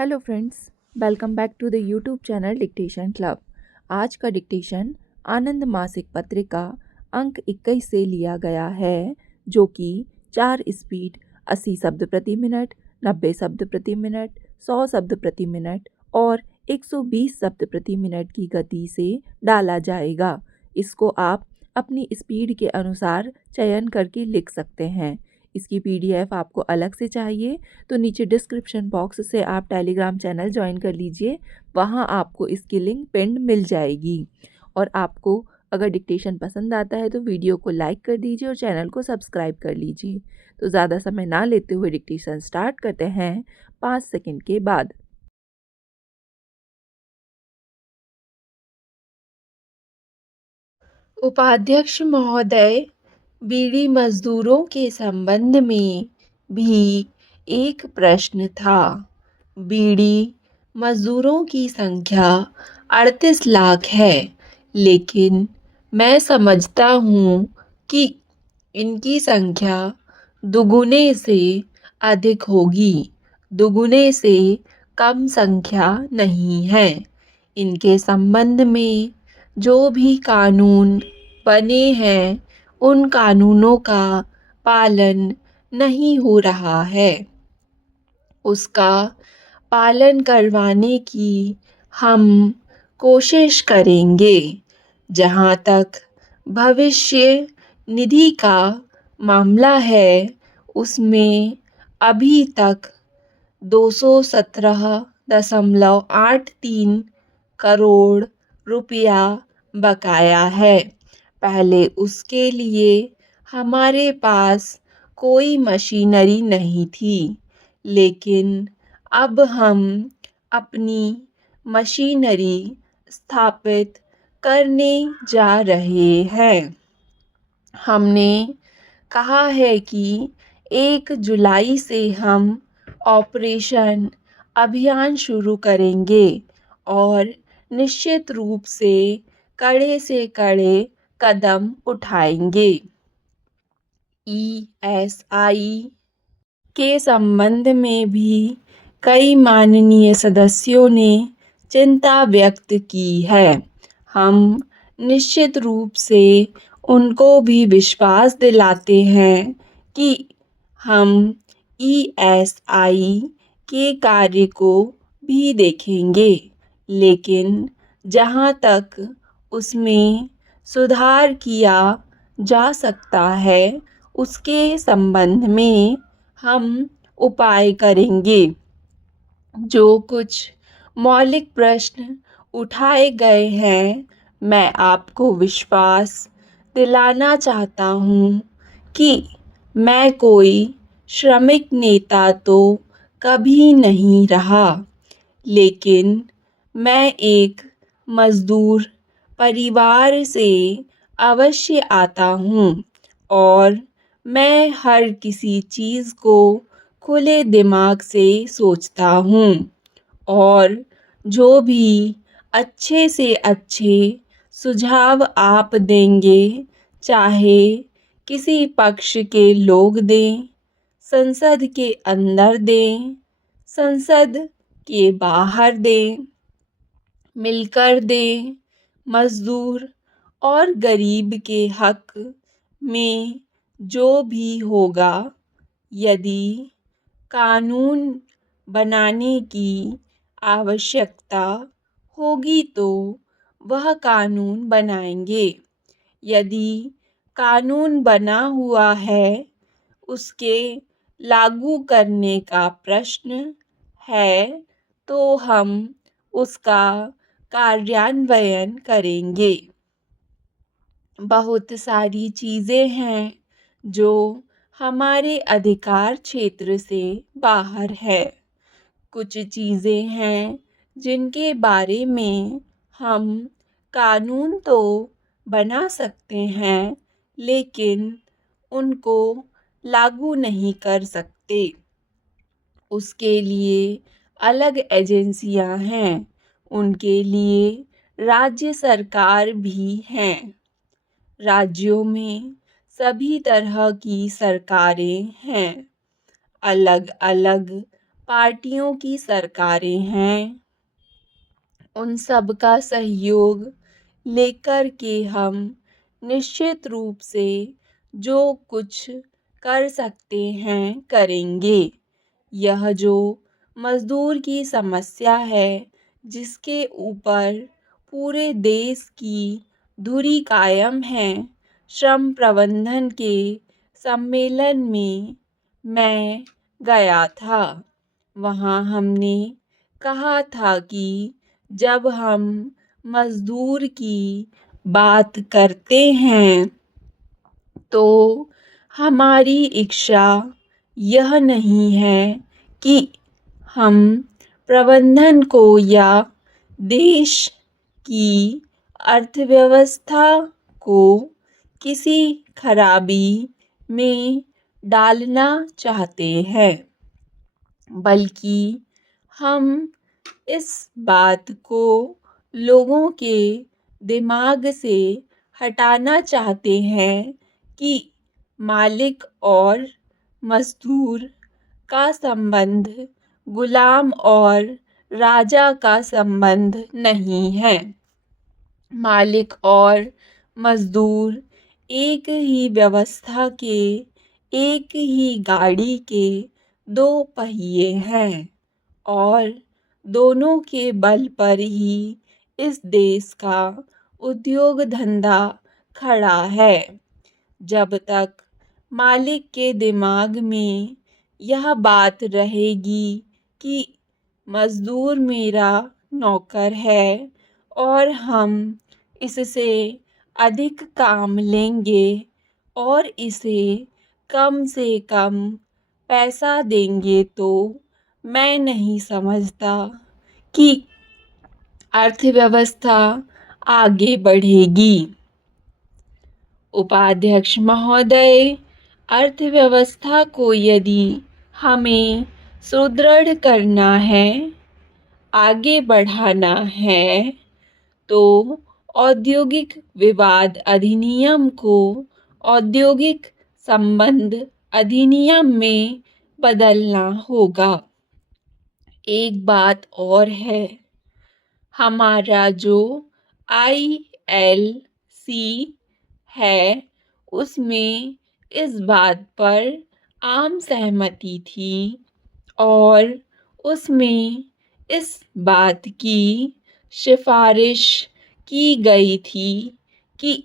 Hello friends, welcome back to the YouTube channel dictation club. आज का dictation आनंद मासिक पत्रिका अंक 21 से लिया गया है, जो कि 4 स्पीड 80 शब्द प्रति मिनट, 90 शब्द प्रति मिनट, 100 शब्द प्रति मिनट और 120 शब्द प्रति मिनट की गति से डाला जाएगा। इसको आप अपनी स्पीड के अनुसार चयन करके लिख सकते हैं। इसकी पीडीएफ आपको अलग से चाहिए तो नीचे डिस्क्रिप्शन बॉक्स से आप टेलीग्राम चैनल ज्वाइन कर लीजिए। वहाँ आपको इसकी लिंक पिंड मिल जाएगी। और आपको अगर डिक्टेशन पसंद आता है तो वीडियो को लाइक कर दीजिए और चैनल को सब्सक्राइब कर लीजिए। तो ज़्यादा समय ना लेते हुए डिक्टेशन स्टार्ट करते हैं 5 सेकंड के बाद। उपाध्यक्ष महोदय, बीड़ी मजदूरों के संबंध में भी एक प्रश्न था। बीड़ी मजदूरों की संख्या 38 लाख है, लेकिन मैं समझता हूँ कि इनकी संख्या दुगुने से अधिक होगी। दुगुने से कम संख्या नहीं है। इनके संबंध में जो भी कानून बने हैं, उन कानूनों का पालन नहीं हो रहा है। उसका पालन करवाने की हम कोशिश करेंगे। जहाँ तक भविष्य निधि का मामला है, उसमें अभी तक 217.83 करोड़ रुपया बकाया है। पहले उसके लिए हमारे पास कोई मशीनरी नहीं थी, लेकिन अब हम अपनी मशीनरी स्थापित करने जा रहे हैं। हमने कहा है कि 1 जुलाई से हम ऑपरेशन अभियान शुरू करेंगे और निश्चित रूप से कड़े कदम उठाएंगे। ईएसआई के संबंध में भी कई माननीय सदस्यों ने चिंता व्यक्त की है। हम निश्चित रूप से उनको भी विश्वास दिलाते हैं कि हम ईएसआई के कार्य को भी देखेंगे, लेकिन जहाँ तक उसमें सुधार किया जा सकता है, उसके संबंध में हम उपाय करेंगे। जो कुछ मौलिक प्रश्न उठाए गए हैं, मैं आपको विश्वास दिलाना चाहता हूँ कि मैं कोई श्रमिक नेता तो कभी नहीं रहा, लेकिन मैं एक मजदूर परिवार से अवश्य आता हूँ और मैं हर किसी चीज़ को खुले दिमाग से सोचता हूँ और जो भी अच्छे से अच्छे सुझाव आप देंगे, चाहे किसी पक्ष के लोग दें, संसद के अंदर दें, संसद के बाहर दें, मिलकर दें, मजदूर और गरीब के हक में जो भी होगा, यदि कानून बनाने की आवश्यकता होगी तो वह कानून बनाएंगे। यदि कानून बना हुआ है, उसके लागू करने का प्रश्न है, तो हम उसका कार्यान्वयन करेंगे। बहुत सारी चीज़ें हैं जो हमारे अधिकार क्षेत्र से बाहर है। कुछ चीज़ें हैं जिनके बारे में हम कानून तो बना सकते हैं, लेकिन उनको लागू नहीं कर सकते। उसके लिए अलग एजेंसियां हैं, उनके लिए राज्य सरकार भी हैं। राज्यों में सभी तरह की सरकारें हैं। अलग अलग पार्टियों की सरकारें हैं, उन सब का सहयोग लेकर के हम निश्चित रूप से जो कुछ कर सकते हैं करेंगे। यह जो मज़दूर की समस्या है, जिसके ऊपर पूरे देश की धुरी कायम है, श्रम प्रबंधन के सम्मेलन में मैं गया था। वहाँ हमने कहा था कि जब हम मज़दूर की बात करते हैं तो हमारी इच्छा यह नहीं है कि हम प्रबंधन को या देश की अर्थव्यवस्था को किसी खराबी में डालना चाहते हैं, बल्कि हम इस बात को लोगों के दिमाग से हटाना चाहते हैं कि मालिक और मज़दूर का संबंध गुलाम और राजा का संबंध नहीं है। मालिक और मज़दूर एक ही व्यवस्था के, एक ही गाड़ी के दो पहिए हैं और दोनों के बल पर ही इस देश का उद्योग धंधा खड़ा है। जब तक मालिक के दिमाग में यह बात रहेगी कि मज़दूर मेरा नौकर है और हम इससे अधिक काम लेंगे और इसे कम से कम पैसा देंगे, तो मैं नहीं समझता कि अर्थव्यवस्था आगे बढ़ेगी। उपाध्यक्ष महोदय, अर्थव्यवस्था को यदि हमें सुदृढ़ करना है, आगे बढ़ाना है, तो औद्योगिक विवाद अधिनियम को औद्योगिक संबंध अधिनियम में बदलना होगा। एक बात और है, हमारा जो ILC है, उसमें इस बात पर आम सहमति थी और उसमें इस बात की सिफारिश की गई थी कि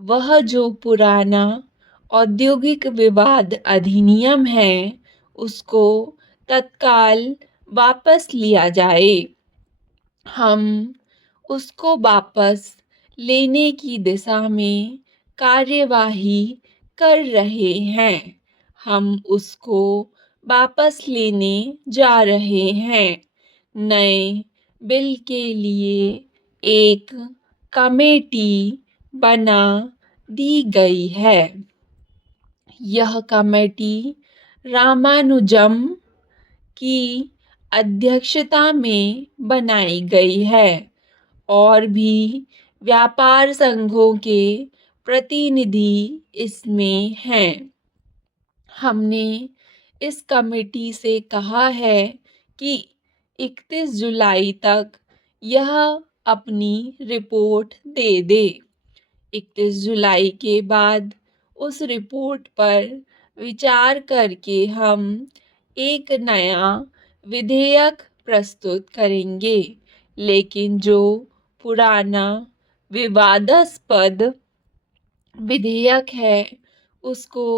वह जो पुराना औद्योगिक विवाद अधिनियम है, उसको तत्काल वापस लिया जाए। हम उसको वापस लेने की दिशा में कार्यवाही कर रहे हैं। हम उसको वापस लेने जा रहे हैं। नए बिल के लिए एक कमेटी बना दी गई है। यह कमेटी रामानुजम की अध्यक्षता में बनाई गई है और भी व्यापार संघों के प्रतिनिधि इसमें हैं। हमने इस कमेटी से कहा है कि 31 जुलाई तक यह अपनी रिपोर्ट दे दे। 31 जुलाई के बाद उस रिपोर्ट पर विचार करके हम एक नया विधेयक प्रस्तुत करेंगे, लेकिन जो पुराना विवादास्पद विधेयक है, उसको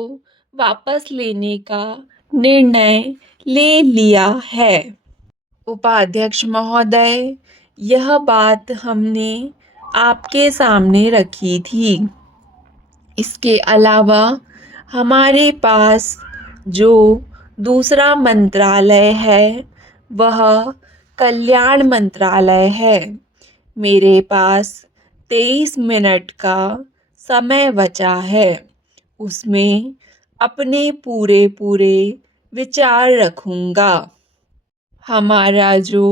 वापस लेने का निर्णय ले लिया है। उपाध्यक्ष महोदय, यह बात हमने आपके सामने रखी थी। इसके अलावा हमारे पास जो दूसरा मंत्रालय है, वह कल्याण मंत्रालय है। मेरे पास 23 मिनट का समय बचा है। उसमें अपने पूरे विचार रखूँगा। हमारा जो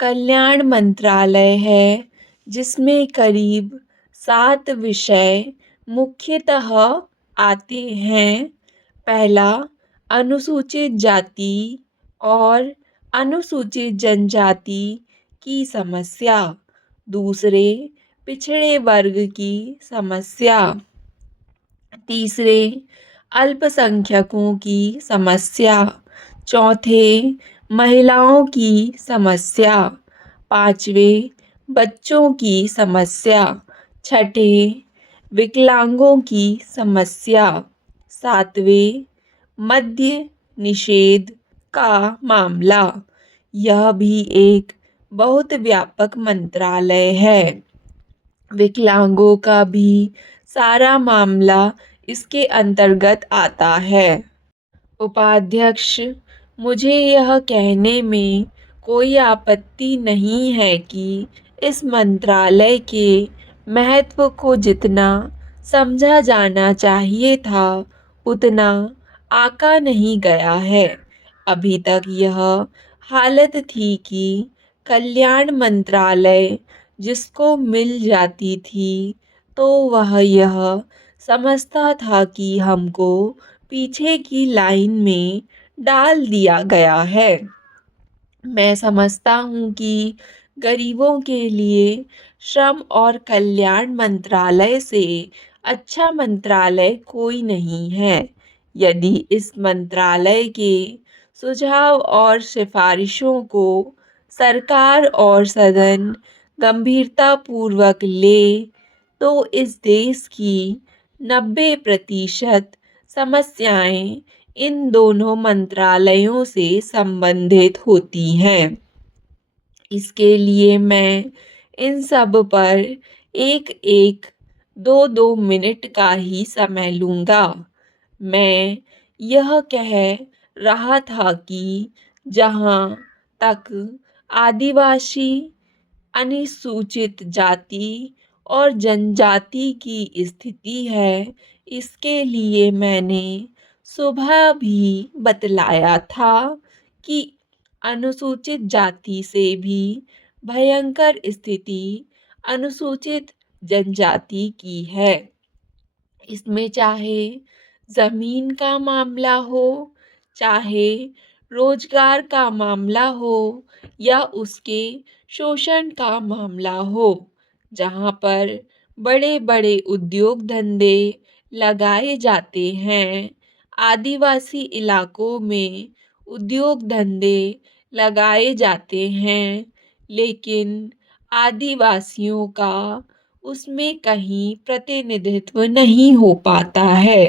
कल्याण मंत्रालय है, जिसमें करीब 7 विषय मुख्यतः आते हैं। पहला, अनुसूचित जाति और अनुसूचित जनजाति की समस्या। दूसरे, पिछड़े वर्ग की समस्या। तीसरे, अल्पसंख्यकों की समस्या। चौथे, महिलाओं की समस्या। पांचवें, बच्चों की समस्या। छठे, विकलांगों की समस्या। सातवें, मद्य निषेध का मामला। यह भी एक बहुत व्यापक मंत्रालय है। विकलांगों का भी सारा मामला इसके अंतर्गत आता है। उपाध्यक्ष, मुझे यह कहने में कोई आपत्ति नहीं है कि इस मंत्रालय के महत्व को जितना समझा जाना चाहिए था उतना आंका नहीं गया है। अभी तक यह हालत थी कि कल्याण मंत्रालय जिसको मिल जाती थी तो वह यह समझता था कि हमको पीछे की लाइन में डाल दिया गया है। मैं समझता हूँ कि गरीबों के लिए श्रम और कल्याण मंत्रालय से अच्छा मंत्रालय कोई नहीं है। यदि इस मंत्रालय के सुझाव और सिफारिशों को सरकार और सदन गंभीरतापूर्वक ले तो इस देश की 90% समस्याएं इन दोनों मंत्रालयों से संबंधित होती हैं। इसके लिए मैं इन सब पर एक 2-2 मिनट का ही समय लूँगा। मैं यह कह रहा था कि जहाँ तक आदिवासी, अनुसूचित जाति और जनजाति की स्थिति है, इसके लिए मैंने सुबह भी बतलाया था कि अनुसूचित जाति से भी भयंकर स्थिति अनुसूचित जनजाति की है। इसमें चाहे ज़मीन का मामला हो, चाहे रोजगार का मामला हो या उसके शोषण का मामला हो, जहाँ पर बड़े बड़े उद्योग धंधे लगाए जाते हैं, आदिवासी इलाकों में उद्योग धंधे लगाए जाते हैं, लेकिन आदिवासियों का उसमें कहीं प्रतिनिधित्व नहीं हो पाता है।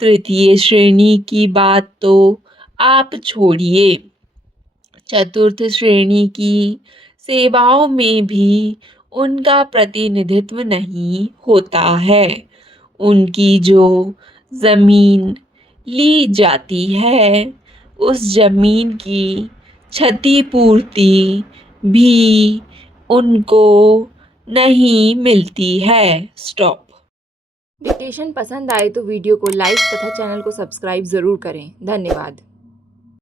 तृतीय श्रेणी की बात तो आप छोड़िए, चतुर्थ श्रेणी की सेवाओं में भी उनका प्रतिनिधित्व नहीं होता है। उनकी जो ज़मीन ली जाती है, उस ज़मीन की क्षतिपूर्ति भी उनको नहीं मिलती है। स्टॉप। डिक्टेशन पसंद आए तो वीडियो को लाइक तथा चैनल को सब्सक्राइब ज़रूर करें। धन्यवाद।